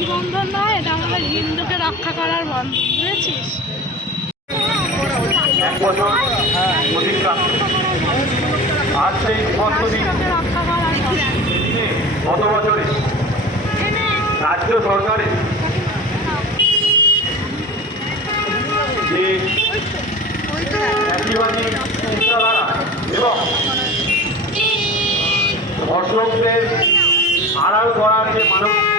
রাখি বন্ধন নয়, এটা আমাদের হিন্দুকে রক্ষা করার বন্ধন, বুঝেছিস? গত বছরে? রাজ্য সরকারের যে এবং ধর্ষকদের আড়াল করার যে মানব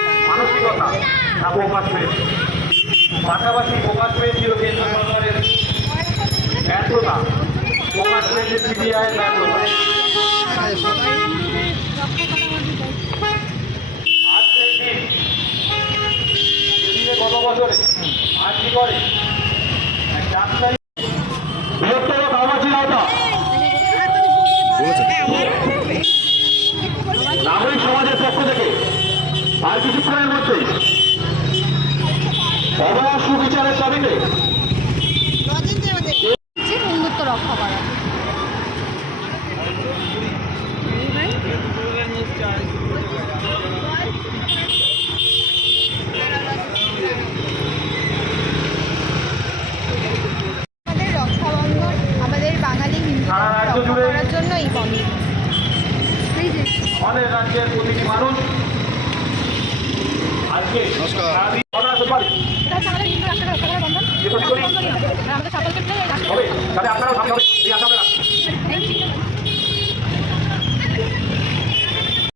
পাশাপাশি প্রকাশ পেয়েছিল কেন্দ্র সরকারের ব্যর্থতা। প্রকাশ পেয়েছে সিবিআইয়ের গত বছরে আজ কি করে? ডাক্তারি আর কিছুক্ষণের মধ্যেই অবয়ার সুবিচারের দাবিতে রক্ষা করা। আমাদের রক্ষাবন্ধন আমাদের বাঙালি সকলকে মিলে